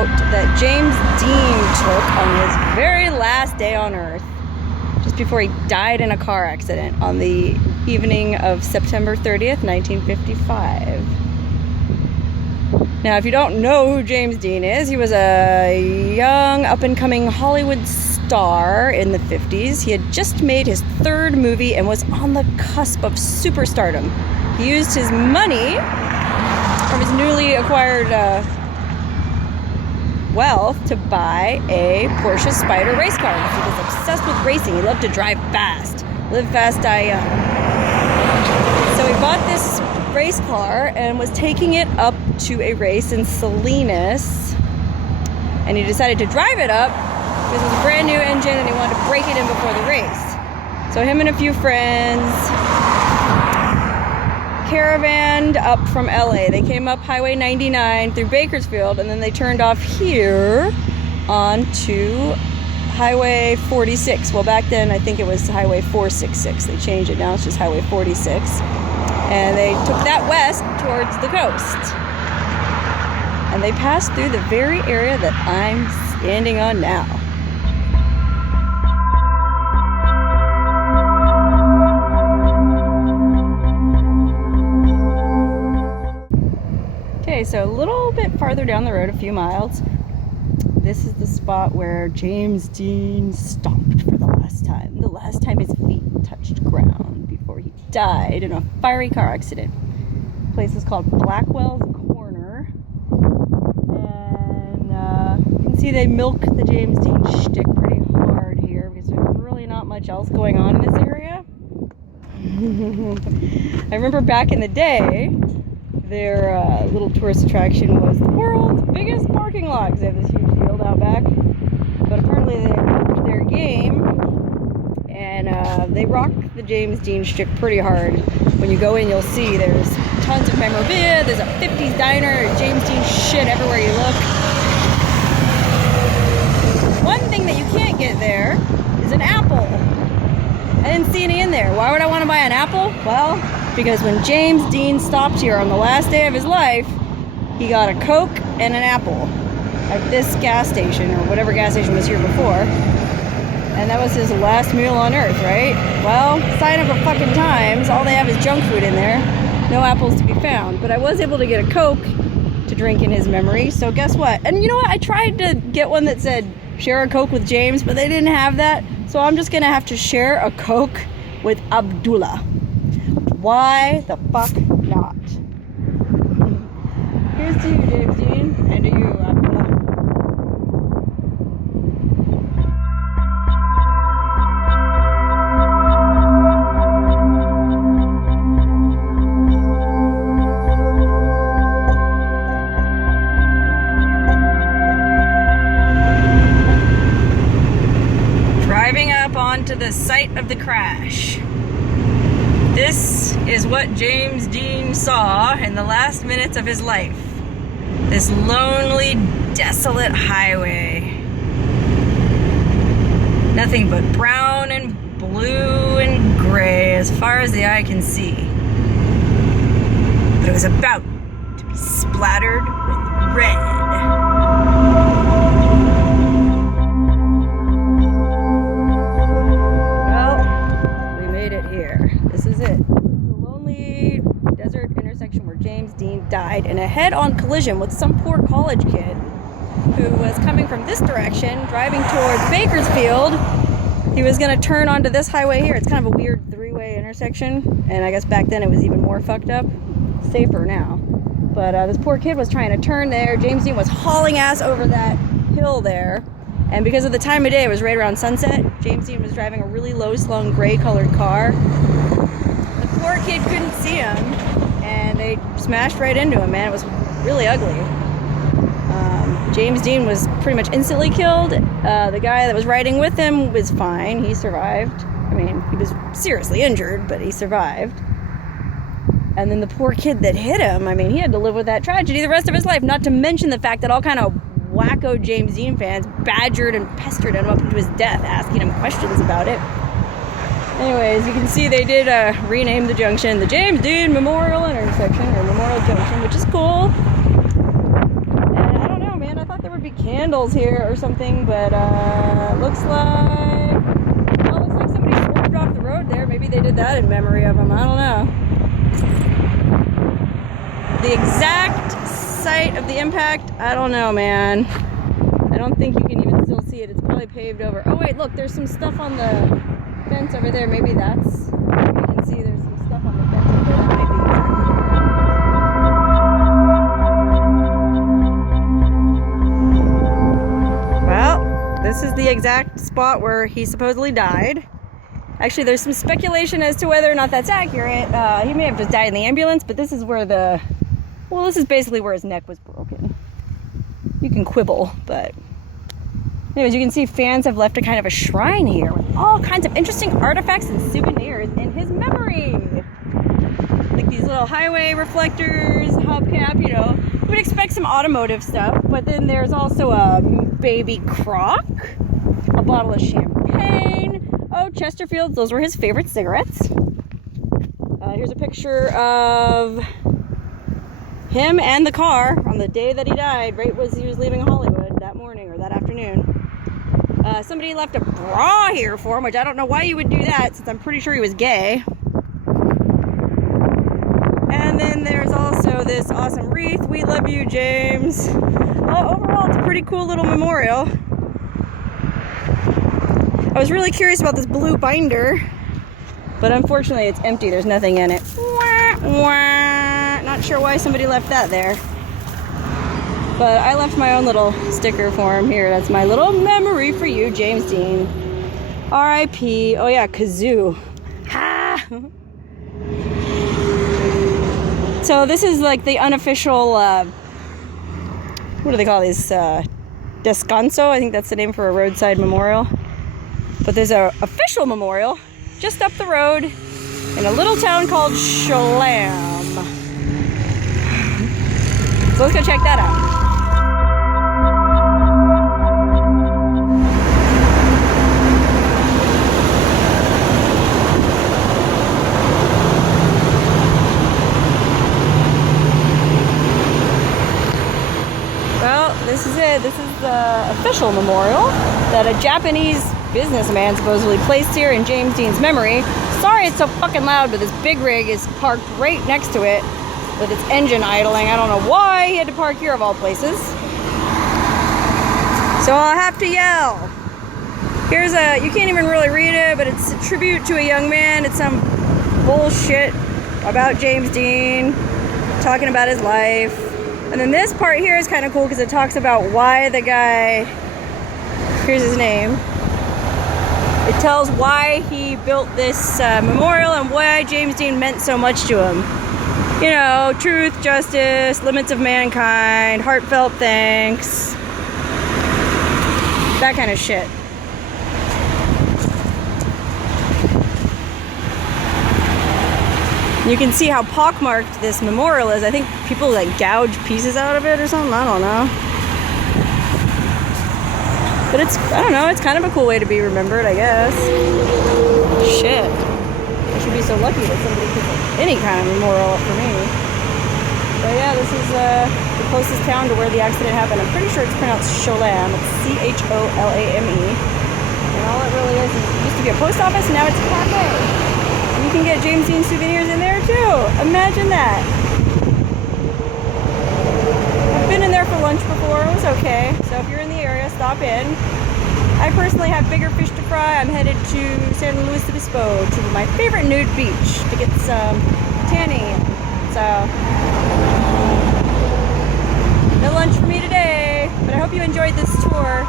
route that James Dean took on his very last day on Earth, just before he died in a car accident on the evening of September 30th, 1955. Now, if you don't know who James Dean is, he was a young, up-and-coming Hollywood star in the 50s. He had just made his third movie and was on the cusp of superstardom. He used his money from his newly acquired wealth to buy a Porsche Spyder race car. He was obsessed with racing. He loved to drive fast. Live fast, die young. So he bought this race car and was taking it up to a race in Salinas. And he decided to drive it up because it was a brand new engine and he wanted to break it in before the race. So him and a few friends caravanned up from LA. They came up Highway 99 through Bakersfield, and then they turned off here onto Highway 46. Well, back then I think it was Highway 466. They changed it now, it's just Highway 46. And they took that west towards the coast. And they passed through the very area that I'm standing on now. Okay, so a little bit farther down the road, a few miles, this is the spot where James Dean stopped for the last time. The last time his feet touched ground before he died in a fiery car accident. The place is called Blackwell's Corner. And you can see they milk the James Dean shtick pretty hard here because there's really not much else going on in this area. I remember back in the day, their little tourist attraction was the world's biggest parking lot, because they have this huge field out back. But apparently they upped their game, and they rock the James Dean shtick pretty hard. When you go in, you'll see there's tons of memorabilia. There's a 50s diner, James Dean shit everywhere you look. One thing that you can't get there is an apple. I didn't see any in there. Why would I want to buy an apple? Well, because when James Dean stopped here on the last day of his life, he got a Coke and an apple at this gas station, or whatever gas station was here before. And that was his last meal on Earth, right? Well, sign of the fucking times, all they have is junk food in there. No apples to be found. But I was able to get a Coke to drink in his memory, so guess what? And you know what? I tried to get one that said, share a Coke with James, but they didn't have that. So I'm just gonna have to share a Coke with Abdullah. Why the fuck not? Here's to you, James Dean, and to you, Abdullah. Driving up onto the site of the crash. This is what James Dean saw in the last minutes of his life. This lonely, desolate highway. Nothing but brown and blue and gray as far as the eye can see. But it was about to be splattered with red. Died in a head-on collision with some poor college kid who was coming from this direction, driving towards Bakersfield. He was going to turn onto this highway here. It's kind of a weird three-way intersection, and I guess back then it was even more fucked up. Safer now. But this poor kid was trying to turn there. James Dean was hauling ass over that hill there, and because of the time of day, it was right around sunset. James Dean was driving a really low-slung, gray-colored car. The poor kid couldn't see him, and they smashed right into him, man. It was really ugly. James Dean was pretty much instantly killed. The guy that was riding with him was fine. He survived. I mean, he was seriously injured, but he survived. And then the poor kid that hit him, I mean, he had to live with that tragedy the rest of his life, not to mention the fact that all kind of wacko James Dean fans badgered and pestered him up to his death, asking him questions about it. Anyways, you can see they did rename the junction the James Dean Memorial Intersection, or Memorial Junction, which is cool. And I don't know, man, I thought there would be vandals here or something, but looks like somebody swerved off the road there. Maybe they did that in memory of him. I don't know. The exact site of the impact, I don't know, man. I don't think you can even still see it. It's probably paved over. Oh wait, look, there's some stuff on the fence over there. Maybe that's, you can see there's some stuff on the fence over there. That might be this is the exact spot where he supposedly died. Actually, there's some speculation as to whether or not that's accurate. He may have just died in the ambulance, but this is where this is basically where his neck was broken. You can quibble, but anyways, you can see fans have left a kind of a shrine here with all kinds of interesting artifacts and souvenirs in his memory. Like these little highway reflectors, hubcap, you know. You would expect some automotive stuff, but then there's also a baby crock, a bottle of champagne. Oh, Chesterfields, those were his favorite cigarettes. Here's a picture of him and the car on the day that he died, right as he was leaving Hollywood that morning or that afternoon. Somebody left a bra here for him, which I don't know why you would do that since I'm pretty sure he was gay. And then there's also this awesome wreath. We love you, James. Overall, it's a pretty cool little memorial. I was really curious about this blue binder, but unfortunately it's empty. There's nothing in it. Wah, wah. Not sure why somebody left that there. But I left my own little sticker for him here. That's my little memory for you, James Dean. R.I.P. Oh yeah, kazoo. Ha! So this is like the unofficial, what do they call these? Descanso, I think that's the name for a roadside memorial. But there's an official memorial just up the road in a little town called Chelam. So let's go check that out. This is it. This is the official memorial that a Japanese businessman supposedly placed here in James Dean's memory. Sorry it's so fucking loud, but this big rig is parked right next to it with its engine idling. I don't know why he had to park here of all places. So I'll have to yell. Here's you can't even really read it, but it's a tribute to a young man. It's some bullshit about James Dean, talking about his life. And then this part here is kind of cool because it talks about why the guy, here's his name. It tells why he built this memorial and why James Dean meant so much to him. You know, truth, justice, limits of mankind, heartfelt thanks, that kind of shit. You can see how pockmarked this memorial is. I think people like gouge pieces out of it or something. I don't know. But it's, I don't know, it's kind of a cool way to be remembered, I guess. Shit. I should be so lucky that somebody could put any kind of memorial up for me. But yeah, this is the closest town to where the accident happened. I'm pretty sure it's pronounced Chelam. It's Cholame. And all it really is, it used to be a post office, and now it's a cafe. You can get James Dean souvenirs in there too. Imagine that. I've been in there for lunch before. It was okay. So if you're in the area, stop in. I personally have bigger fish to fry. I'm headed to San Luis Obispo to my favorite nude beach to get some tanning. So no lunch for me today, but I hope you enjoyed this tour.